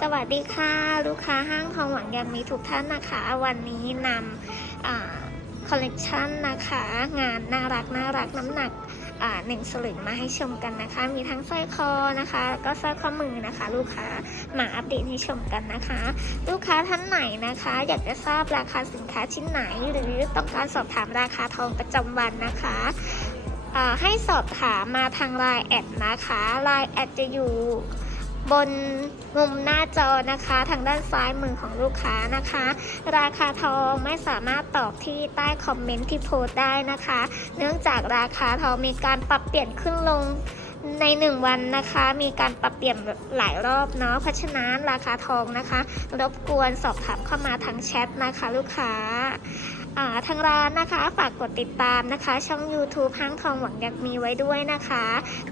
สวัสดีค่ะลูกค้าห้างทองหวังยังมีทุกท่านนะคะ วันนี้นำคอลเลกชันนะคะ งานน่ารักน่ารักน้ำหนักหนึ่งสลึงมาให้ชมกันนะคะ มีทั้งสร้อยคอนะคะก็สร้อยข้อมือนะคะ ลูกค้ามาอัปเดตให้ชมกันนะคะ ลูกค้าท่านไหนนะคะ อยากจะทราบราคาสินค้าชิ้นไหน หรือต้องการสอบถามราคาทองประจำวันนะคะให้สอบถามมาทางไลน์แอดนะคะไลน์แอดจะอยู่ บนมุมหน้าจอนะคะ ทางด้านซ้ายมือของลูกค้านะคะ ราคาทองไม่สามารถตอบที่ใต้คอมเมนต์ที่โพสได้นะคะ เนื่องจากราคาทองมีการปรับเปลี่ยนขึ้นลงใน 1 วันนะคะ มีการปรับเปลี่ยนหลายรอบเนาะเพราะฉะนั้นราคาทองนะคะ รบกวนสอบถามเข้ามาทางแชทนะคะ ลูกค้า ทางร้านนะคะฝากกดติดตามนะคะ ช่อง YouTube ห้างทองหวังอยากมีไว้ด้วยนะคะ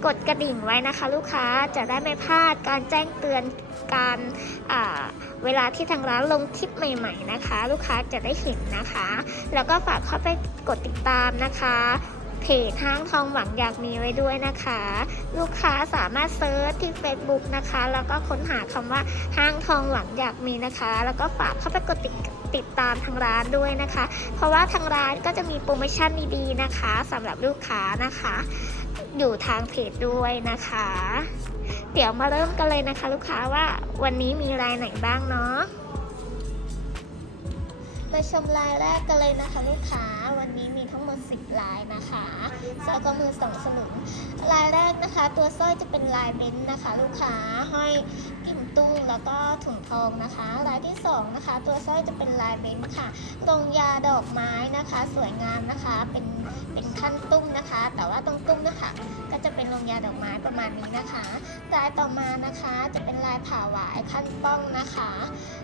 กดกระดิ่งไว้นะคะ ลูกค้าจะได้ไม่พลาดการแจ้งเตือนการเวลาที่ทางร้านลงคลิปใหม่ ๆนะคะ ลูกค้าจะได้เห็นนะคะ แล้วก็ฝากเข้าไปกดติดตามนะคะเพจห้างทองหวังอยากมีไว้ด้วยนะคะ ลูกค้าสามารถเซิร์ชที่ Facebook นะคะ แล้วก็ค้นหาคำว่าห้างทองหวังอยากมีนะคะ แล้วก็ฝากเข้าไปกดติด ติดตามทางร้านด้วยนะคะ เพราะว่าทางร้านก็จะมีโปรโมชั่นดีๆนะคะสำหรับลูกค้านะคะ อยู่ทางเพจด้วยนะคะ เดี๋ยวมาเริ่มกันเลยนะคะ ลูกค้าว่าวันนี้มีรายไหนบ้างเนาะ มาชมลายแรกกันเลยนะคะลูกค้า วันนี้มีทั้งหมด 10 ลายนะคะสร้อยข้อมือสองสลึงลายแรกนะคะ ตัวสร้อยจะเป็นลายเบนซ์นะคะ ลูกค้าห้อยกิ่มตุ้งแล้วก็ถุงทองนะคะ ลายที่สองนะคะ ตัวสร้อยจะเป็นลายเบนซ์ค่ะลงยาดอกไม้นะคะ สวยงามนะคะ เป็นเป็นขั้นตุ้มนะคะ แต่ว่าตรงตุ้มนะคะ ก็จะเป็นลงยาดอกไม้ประมาณนี้นะคะลายต่อมานะคะจะเป็นลายผ่าหวายขั้นป้องนะคะ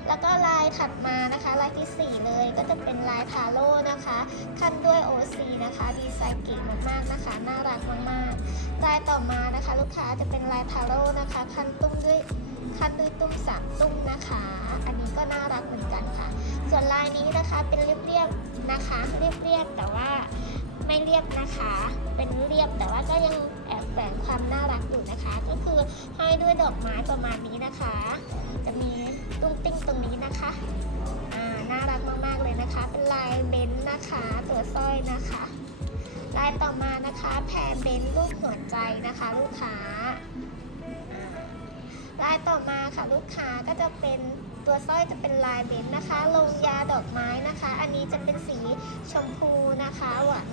แล้วก็ลายถัดมานะคะลายที่ 4 เลยก็จะเป็นลายทาโร่นะคะขั้นด้วย OC นะคะ ดีไซน์เก๋มากๆนะคะ น่ารักมากๆลายต่อมานะคะลูกค้าจะเป็นลายทาโร่นะคะขั้นตุ้มด้วยขั้นด้วยตุ้มสามตุ้มนะคะ อันนี้ก็น่ารักเหมือนกันค่ะ ส่วนลายนี้นะคะเป็นเรียบๆนะคะเรียบๆแต่ว่า ไม่เรียบนะคะ เป็นเรียบแต่ว่าก็ยังแอบแฝงความน่ารักอยู่นะคะ ก็คือให้ด้วยดอกไม้ประมาณนี้นะคะ จะมีตุ้งติ้งตรงนี้นะคะอ่าน่ารักมากๆเลยนะคะ เป็นลายเบนซ์นะคะ ตัวสร้อยนะคะ ลายต่อมานะคะแพรเบนซ์รูปหัวใจนะคะ ลูกค้าลายต่อมาค่ะลูกค้าก็จะเป็นตัวสร้อยจะเป็นลายเบนซ์นะคะ ลงยาดอกไม้นะคะ อันนี้จะเป็นสีชมพูนะคะ หวาน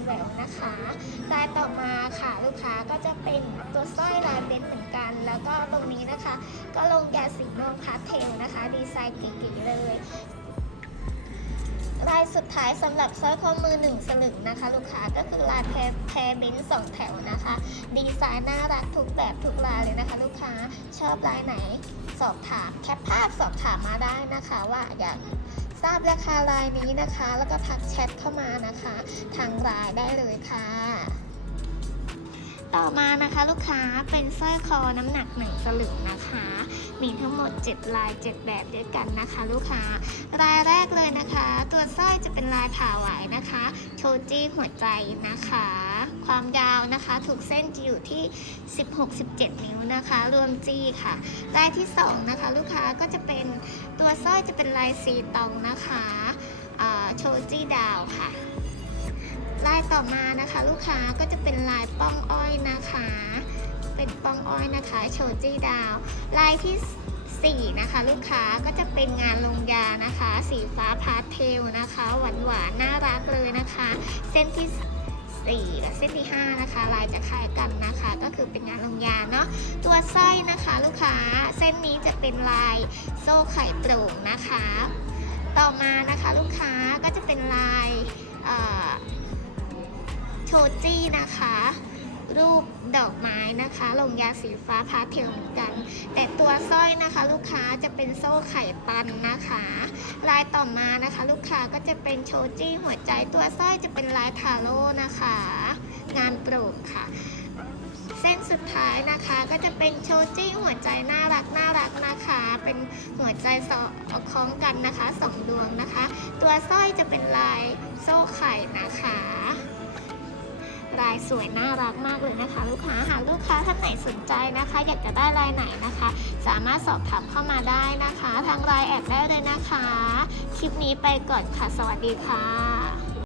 ก็จะเป็นตัวสร้อยลายเบนเหมือนกัน แล้วก็ตรงนี้นะคะ ก็ลงยาสีม่วงพาสเทลนะคะ ดีไซน์เก๋ๆเลยลายสุดท้ายสำหรับสร้อยข้อมือหนึ่งสลึงนะคะ ลูกค้าก็คือลายแพรแพรเบนซ์สองแถวนะคะ ดีไซน์น่ารักทุกแบบทุกลายเลยนะคะ ลูกค้าชอบลายไหนสอบถามแคปภาพสอบถามมาได้นะคะ ว่าอยากทราบราคาลายนี้นะคะ แล้วก็ทักแชทเข้ามานะคะ ทางไลน์ได้เลยค่ะ ต่อมานะคะลูกค้าเป็นสร้อยคอน้ำหนักหนึ่งสลึงนะคะ มีทั้งหมด 7 ลาย 7 แบบด้วยกันนะคะ ลูกค้ารายแรกเลยนะคะ ตัวสร้อยจะเป็นลายผ่าไหวนะคะ โชจี้หัวใจนะคะ ความยาวนะคะถูกเส้นจะอยู่ที่ 16-17 นิ้วนะคะ รวมจี้ค่ะ ลายที่ 2 นะคะ ลูกค้าก็จะเป็นตัวสร้อยจะเป็นลายสีตองนะคะโชจี้ดาวค่ะ ลายต่อมานะคะ ลูกค้าก็จะเป็นลายป้องอ้อยนะคะ เป็นป้องอ้อยนะคะโชจี้ดาว ลายที่ 4 นะคะ ลูกค้าก็จะเป็นงานลงยานะคะ สีฟ้าพาสเทลนะคะ หวานหวานๆน่ารักเลยนะคะ เส้นที่4และเส้นที่ 5 นะคะ ลายจะคล้ายกันนะคะ ก็คือเป็นงานลงยาเนาะตัวสร้อยนะคะลูกค้าเส้นนี้จะเป็นลายโซ่ไข่โปร่งนะคะ ต่อมานะคะลูกค้าก็จะเป็นลาย โชจี้นะคะ รูปดอกไม้นะคะ ลงยาสีฟ้าพาเทลเหมือนกัน แต่ตัวสร้อยนะคะ ลูกค้าจะเป็นโซ่ไข่ตันนะคะ ลายต่อมานะคะ ลูกค้าก็จะเป็นโชจี้หัวใจตัวสร้อยจะเป็นลายทาโร่นะคะ งานโปร่งค่ะเส้นสุดท้ายนะคะก็จะเป็นโชจี้หัวใจน่ารักน่ารักนะคะ เป็นหัวใจสอดคล้องกันนะคะสองดวงนะคะ ตัวสร้อยจะเป็นลายโซ่ไข่นะคะ ลายสวยน่ารักมากเลยนะคะ ลูกค้าหากลูกค้าท่านไหนสนใจนะคะ อยากจะได้ลายไหนนะคะ สามารถสอบถามเข้ามาได้นะคะ ทางไลน์แอดได้เลยนะคะ คลิปนี้ไปก่อนค่ะ สวัสดีค่ะ